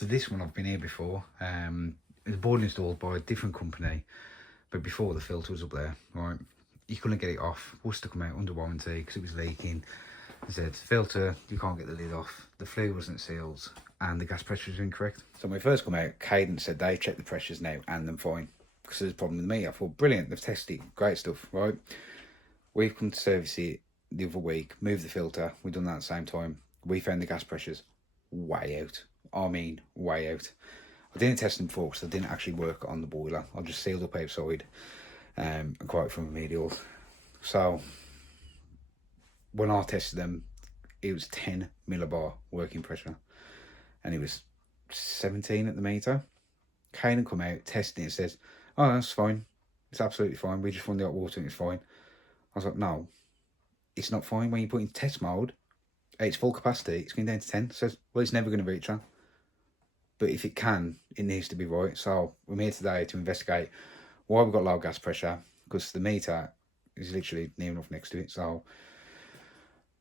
So this one I've been here before. It was board installed by a different company, but before the filter was up there, right? You couldn't get it off. Worcester come out under warranty because it was leaking. They said, filter, you can't get the lid off. The flue wasn't sealed and the gas pressure was incorrect. So when we first come out, Cadent said they checked the pressures now and them fine. Because there's a problem with me. I thought, brilliant, they've tested it, great stuff, right? We've come to service it the other week, moved the filter, we've done that at the same time. We found the gas pressures way out. I mean, way out. I didn't test them before because I didn't actually work on the boiler. I just sealed up outside and quite from remedial. So when I tested them, it was 10 millibar working pressure and it was 17 at the meter. Cadent come out, testing it, says, oh, that's fine. It's absolutely fine. We just run the hot water and it's fine. I was like, no, it's not fine. When you put it in test mode, at its full capacity, it's going down to 10. It says, well, it's never going to reach that. But if it can, it needs to be right. So we're here today to investigate why we've got low gas pressure, because the meter is literally near enough next to it. So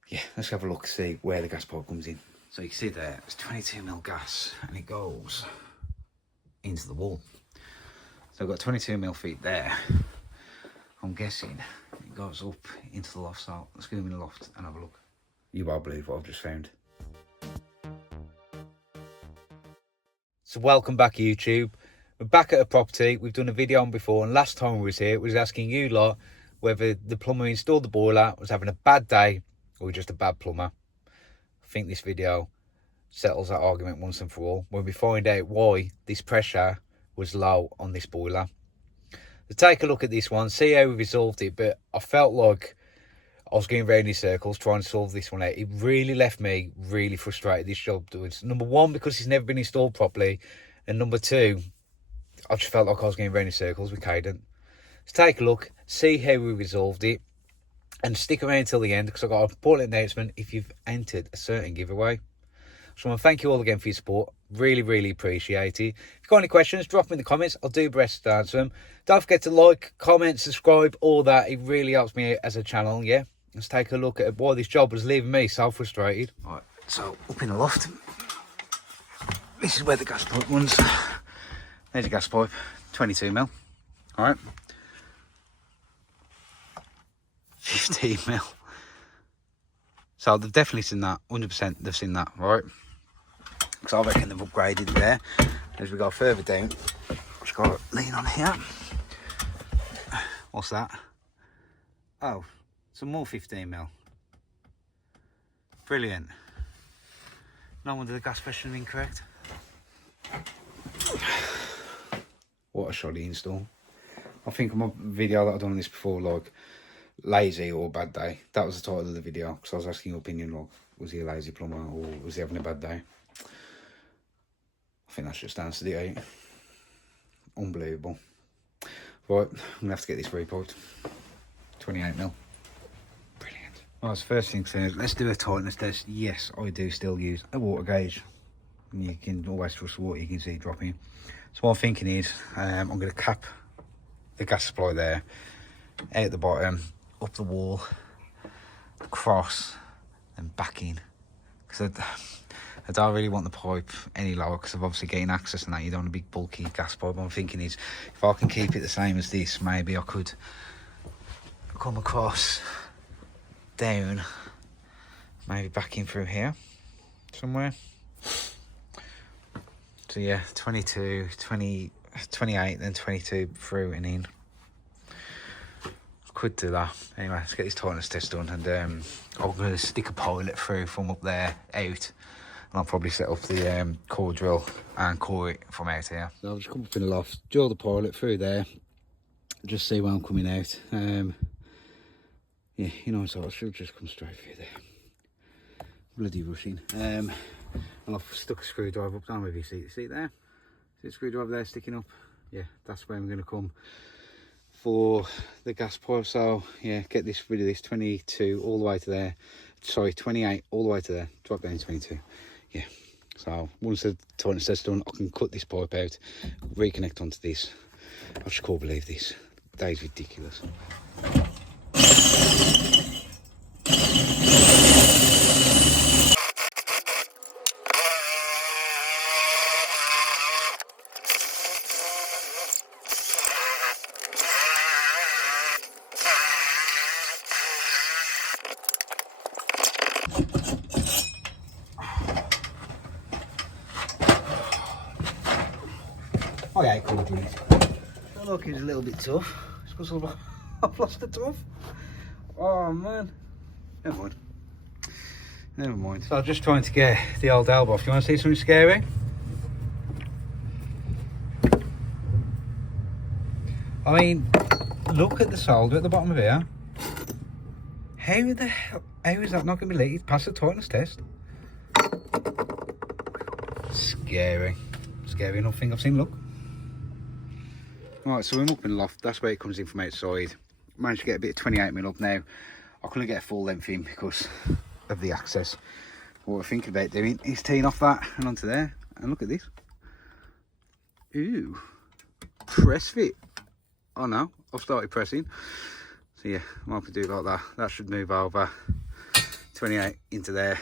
yeah, let's have a look, see where the gas pipe comes in. So you can see there, it's 22mm gas and it goes into the wall. So I've got 22mm feet there. I'm guessing it goes up into the loft. So let's go in the loft and have a look. You won't believe what I've just found. So welcome back, YouTube. We're back at a property we've done a video on before, and last time we was here, we was asking you lot whether the plumber who installed the boiler was having a bad day or just a bad plumber. I think this video settles that argument once and for all when we find out why this pressure was low on this boiler. So take a look at this one, see how we resolved it, but I felt like I was going round in circles trying to solve this one out. It really left me really frustrated, this job doing. Number one, because it's never been installed properly, and number two, I just felt like I was going round in circles with Cadent. So take a look, see how we resolved it, and stick around till the end because I've got an important announcement if you've entered a certain giveaway. So I want to thank you all again for your support. Really, really appreciate it. If you've got any questions, drop them in the comments. I'll do best to answer them. Don't forget to like, comment, subscribe, all that. It really helps me out as a channel, yeah? Let's take a look at why this job was leaving me so frustrated. Right, so up in the loft, this is where the gas pipe runs. There's a gas pipe, 22mm. All right, 15mm. So they've definitely seen that, 100% they've seen that, right? Because I reckon they've upgraded there. As we go further down, just got to lean on here. What's that? Oh, some more 15mm. Brilliant. No wonder the gas pressure is incorrect. What a shoddy install. I think on my video that I've done on this before, like lazy or bad day, that was the title of the video, because I was asking your opinion, like, was he a lazy plumber or was he having a bad day? I think that's just answered it, eh? Unbelievable. Right, I'm gonna have to get this repiped. 28mm. Well, the first thing says, let's do a tightness test. Yes, I do still use a water gauge. You can always trust the water, you can see it dropping. So what I'm thinking is, I'm going to cap the gas supply there, out the bottom, up the wall, across, and back in. Because I don't really want the pipe any lower, because I've obviously getting access and that. You don't want a big bulky gas pipe. What I'm thinking is, if I can keep it the same as this, maybe I could come across, down, maybe back in through here somewhere. So yeah, 22, 20, 28, then 22 through and in. Could do that. Anyway, let's get this tightness test done, and I'm going to stick a pilot through from up there out, and I'll probably set up the core drill and core it from out here. So I'll just come up in the loft, drill the pilot through there, just see where I'm coming out. Yeah, you know, so I should just come straight through there. Bloody rushing. And I've stuck a screwdriver up. Down with you see it there? See the screwdriver there sticking up? Yeah, that's where I'm going to come for the gas pipe. So yeah, get this rid of this 22 all the way to there. Sorry, 28 all the way to there. Drop down to 22. Yeah. So once the tightness test's done, I can cut this pipe out, reconnect onto this. I just can't believe this. That is ridiculous. I hate cording it. Oh, look, it was a little bit tough. It's because I've lost the tough. Oh man. Never mind. Never mind. So I'm just trying to get the old elbow off. You want to see something scary? I mean, look at the solder at the bottom of here. How the hell? How is that not going to be leaked? Pass the tightness test. Scary. Scary enough thing I've seen, look. Right, so I'm up in the loft. That's where it comes in from outside. Managed to get a bit of 28mm up now. I couldn't get a full length in because of the access. What we're thinking about doing is teeing off that and onto there. And look at this. Ooh. Press fit. Oh no, I've started pressing. So yeah, I'm hoping to do it like that. That should move over 28 into there.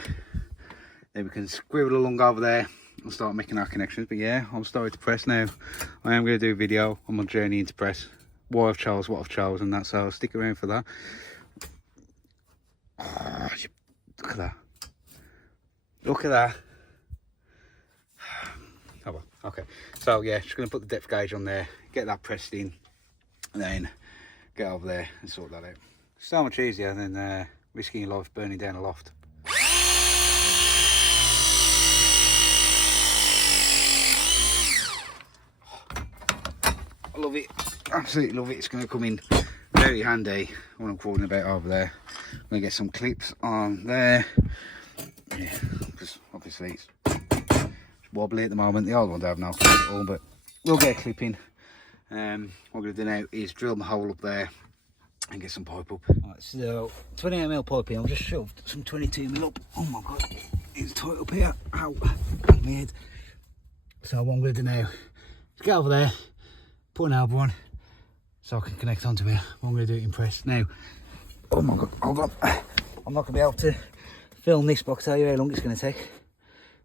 Then we can scribble along over there and start making our connections. But yeah, I'm starting to press now. I am going to do a video on my journey into press. Why I've chose, what I've chosen, and that, so I'll stick around for that. Oh, look at that. Look at that. Oh well, okay. So yeah, just going to put the depth gauge on there, get that pressed in, and then get over there and sort that out. So much easier than risking your life burning down a loft. I love it, absolutely love it. It's going to come in very handy when I'm crawling about over there. I'm going to get some clips on there, yeah, because obviously it's wobbly at the moment. The old ones have no clip at all, but we'll get a clip in. What I'm going to do now is drill my hole up there and get some pipe up. Right, so 28mm pipe in. I've just shoved some 22mm up. Oh my god, it's tight up here. Ow, my head. So what I'm going to do now is get over there, put an elbow on so I can connect onto it. I'm going to do it in press. Now, oh my god, hold on. I'm not going to be able to film this, but I'll tell you how long it's going to take.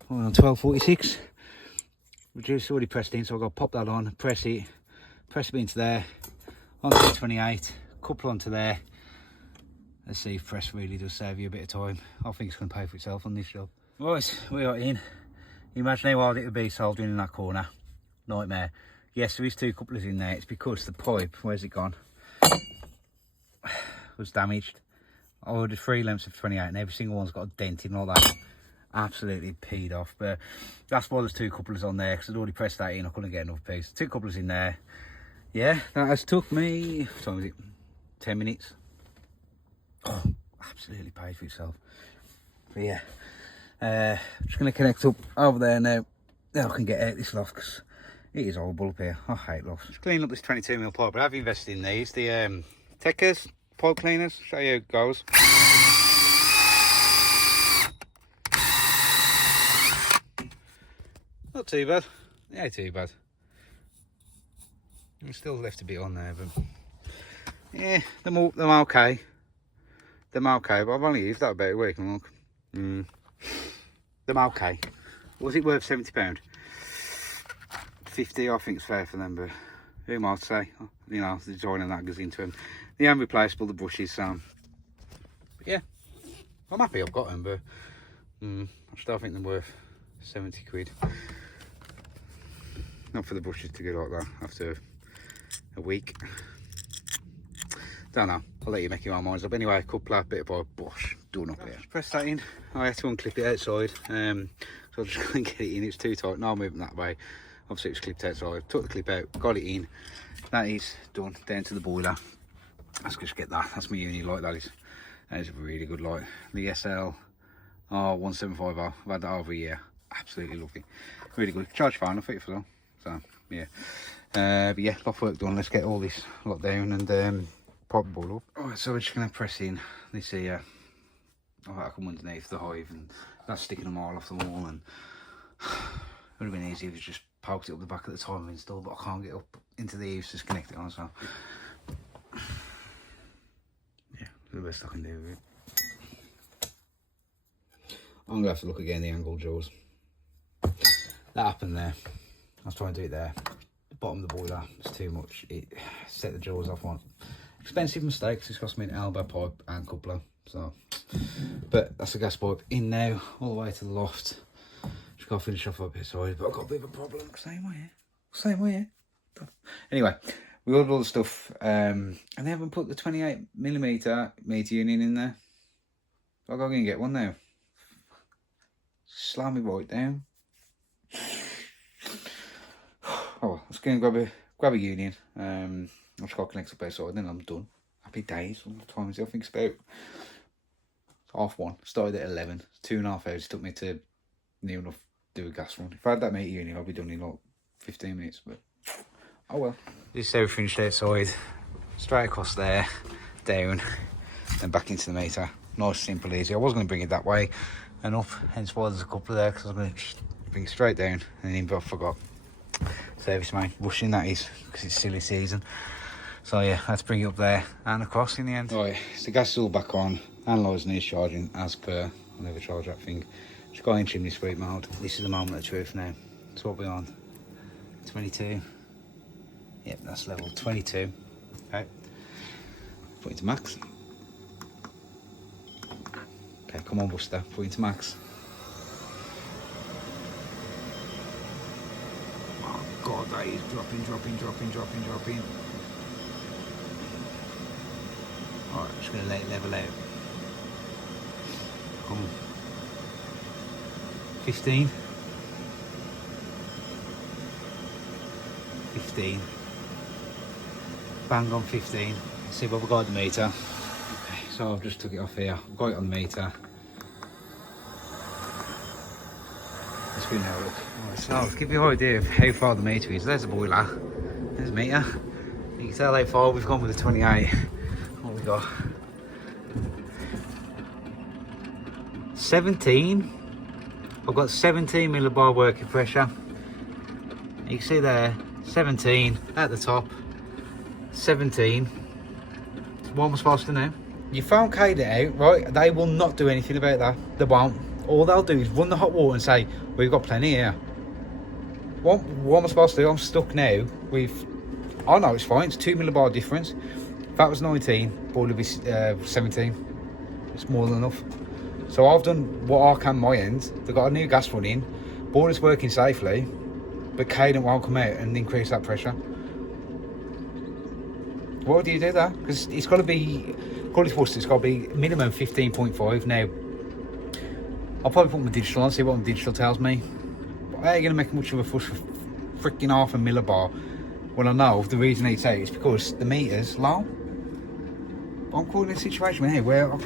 I'm on 12:46. Reduce already pressed in, so I've got to pop that on, press it into there, onto the 28, couple onto there. Let's see if press really does save you a bit of time. I think it's going to pay for itself on this job. Right, we are in. Imagine how hard it would be soldering in that corner. Nightmare. Yes, there is two couplers in there. It's because the pipe, where's it gone, was damaged. I ordered 3 lengths of 28 and every single one's got a dent in like that. Absolutely peed off, but that's why there's 2 couplers on there, because I'd already pressed that in. I couldn't get another piece. 2 couplers in there. Yeah, that has took me, what time was it, 10 minutes. Oh, absolutely paid for itself. But yeah, just going to connect up over there now. Now I can get out this loft, because it is horrible up here. I hate lofts. Just cleaning up this 22mm pipe, but I've invested in these, the Techers pipe cleaners. Show you how it goes. Not too bad. Yeah, too bad. I'm still left a bit on there, but yeah, them okay. Them okay, but I've only used that about a week. And look, them okay. Was it worth £70? 50, I think it's fair for them, but who might say? You know, the joining that goes into them. The unreplaceable, the brushes, so but yeah, I'm happy I've got them, but I still think they're worth 70 quid. Not for the brushes to go like that after a week. Don't know, I'll let you make your own minds up. Anyway, coupler, bit of pipe, bush, done up here. Just press that in. I had to unclip it outside, so I just couldn't get it in. It's too tight. No, I'm moving that way. Obviously it was clipped outside. Took the clip out, got it in. That is done. Down to the boiler. Let's just get that. That's my uni light. That is a really good light. The SL 1750. I've had that over a year. Absolutely lovely. Really good. Charge fine. I think for that. So yeah. But yeah, loft work done. Let's get all this lot down and pop the boiler up. Alright, so we're just gonna press in this here. I come underneath the hive, and that's sticking them all off the wall, and it would have been easy if you just poked it up the back at the time of install, but I can't get up into the eaves to connect it on, so yeah, the best I can do with it. I'm gonna have to look again the angle jaws. That happened there. I was trying to do it there. The bottom of the boiler was too much. It set the jaws off on. Expensive mistakes. It's cost me an elbow pipe and coupler. So, but that's the gas pipe in now, all the way to the loft. Just gotta finish off up here, sorry, but I've got a bit of a problem. Same way here. Anyway, we ordered all the stuff, and they haven't put the 28mm meter unit in there. So I'm going to get one now. Slam me right down. Oh, let's go and grab a union. I'll just go connect up outside, then I'm done. Happy days. What time is it? I think it's about 1:30. Started at 11. 2.5 hours took me to near enough do a gas run. If I had that meter unit, I'd be done in like 15 minutes. But oh well. This is how we finished outside. Straight across there, down, and back into the meter. Nice, simple, easy. I was going to bring it that way and up, hence why there's a couple there, because I was going to bring it straight down and in, but I forgot. Service man, rushing that is, because it's silly season. So yeah, let's bring it up there and across in the end. Right, so the gas is all back on. Analyzer needs charging as per. I'll never charge that thing. Just got in chimney sweep mode. This is the moment of truth now. That's what we're on. 22. Yep, that's level 22. Okay. Put it to max. Okay, come on, Worcester. Put it to max. Oh God, that is dropping. Alright, just gonna let it level out. Come on. 15. 15. Bang on 15. Let's see what we've got on the meter. Okay, so I've just took it off here. I've got it on the meter. Let's go now, look. Alright, so let's give you an idea of how far the meter is. There's the boiler. There's the meter. You can tell how far we've gone with the 28. What we got? 17. I've got 17 millibar working pressure. You can see there, 17 at the top. 17. What am I supposed to know? You found Cadent out, right? They will not do anything about that. They won't. All they'll do is run the hot water and say, we've got plenty here. What am I supposed to do? I'm stuck now with, oh no, it's fine. It's 2 millibar difference. If that was 19, boiler would be 17. It's more than enough. So I've done what I can my end. They've got a new gas running. Boiler's working safely, but Cadent won't come out and increase that pressure. Why do you do that? Because it's got to be, according to Worcester, it's got to be minimum 15.5. Now, I'll probably put my digital on, see what my digital tells me. But I ain't going to make much of a fuss for freaking half a millibar when I know the reason they say it is because the meter's low. I'm caught in a situation here where I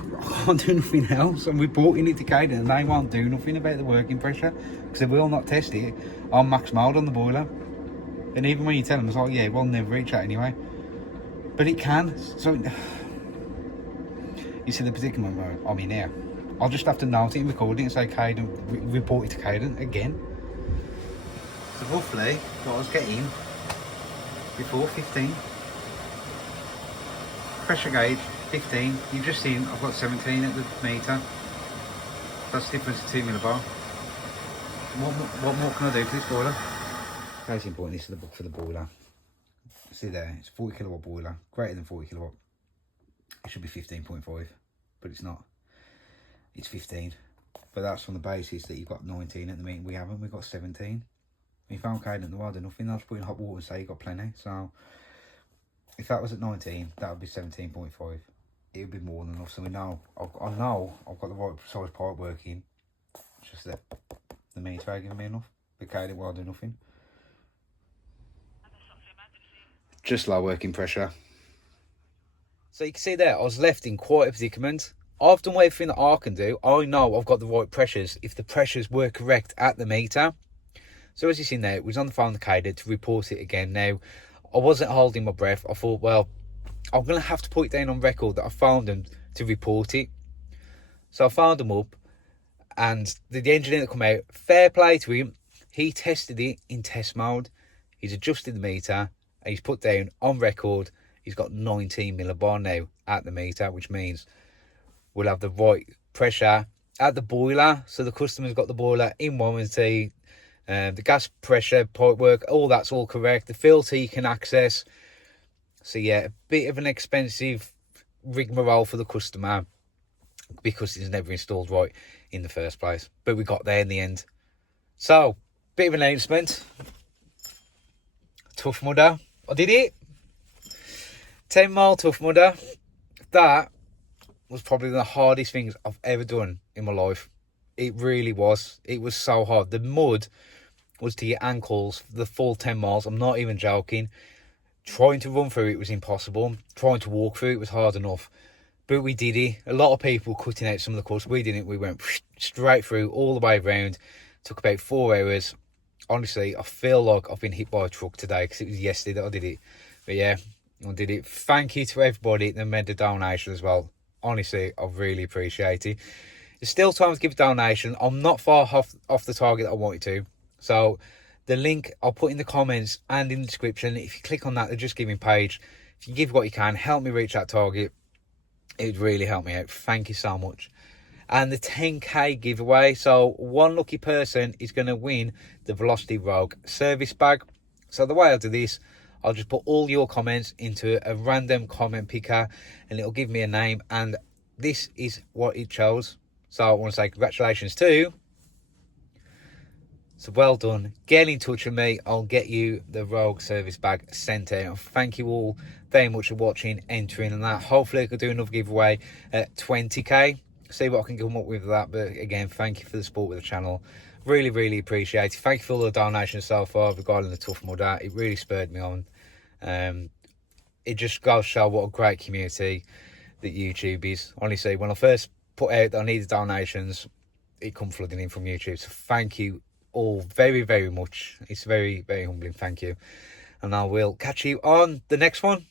can't do nothing else, and we're reporting it to Cadent and they won't do nothing about the working pressure because they will not test it on max mode on the boiler. And even when you tell them, it's like, yeah, we'll never reach that anyway. But it can. So, you see the predicament where I'm in here. I'll just have to note it and record it and say Cadent, report it to Cadent again. So roughly, what I was getting before 15. Pressure gauge 15. You've just seen I've got 17 at the meter. That's the difference to 2 millibar. What more can I do for this boiler? Case in point, this is the book for the boiler. See there, it's a 40 kilowatt boiler, greater than 40 kilowatt. It should be 15.5, but it's not. It's 15. But that's on the basis that you've got 19 at the meeting. We haven't, we've got 17. We found Cadent, the wild nothing. I'll just put in hot water and say you've got plenty. So if that was at 19, that would be 17.5. It would be more than enough. So we know, I know I've got the right size pipe working. It's just that the meter ain't giving me enough. But Cadent will do nothing. Just low working pressure. So you can see there, I was left in quite a predicament. I've done everything that I can do. I know I've got the right pressures if the pressures were correct at the meter. So as you see there, it was on the phone to Cadent to report it again. Now, I wasn't holding my breath. I thought, well, I'm going to have to put it down on record that I found them to report it. So I found them up, and the engineer that come out, fair play to him, he tested it in test mode. He's adjusted the meter, and he's put down on record, he's got 19 millibar now at the meter, which means we'll have the right pressure at the boiler. So the customer's got the boiler in warranty. The gas pressure, pipe work, all that's all correct. The filter you can access. So yeah, a bit of an expensive rigmarole for the customer because it's never installed right in the first place. But we got there in the end. So, bit of an announcement. Tough Mudder. I did it. 10 mile Tough Mudder. That was probably the hardest things I've ever done in my life. It really was. It was so hard. The mud was to your ankles for the full 10 miles. I'm not even joking. Trying to run through it was impossible. Trying to walk through it was hard enough. But we did it. A lot of people cutting out some of the course. We didn't. We went straight through all the way around. Took about 4 hours. Honestly, I feel like I've been hit by a truck today because it was yesterday that I did it. But yeah, I did it. Thank you to everybody that made the donation as well. Honestly, I really appreciate it. There's still time to give a donation. I'm not far off the target that I wanted to. So the link I'll put in the comments and in the description. If you click on that, the Just Giving page, if you give what you can, help me reach that target. It would really help me out. Thank you so much. And the 10k giveaway. So one lucky person is going to win the Velocity Rogue service bag. So the way I'll do this, I'll just put all your comments into a random comment picker and it'll give me a name. And this is what it chose. So I want to say congratulations to. So well done. Get in touch with me. I'll get you the Rogue service bag sent out. Thank you all very much for watching, entering and that. Hopefully I could do another giveaway at 20k. See what I can come up with that. But again, thank you for the support with the channel. Really, really appreciate it. Thank you for all the donations so far regarding the Tough Mudder. It really spurred me on. It just goes to show what a great community that YouTube is. Honestly, when I first put out that I needed donations, it come flooding in from YouTube. So thank you all very, very much. It's very, very humbling. Thank you. And I will catch you on the next one.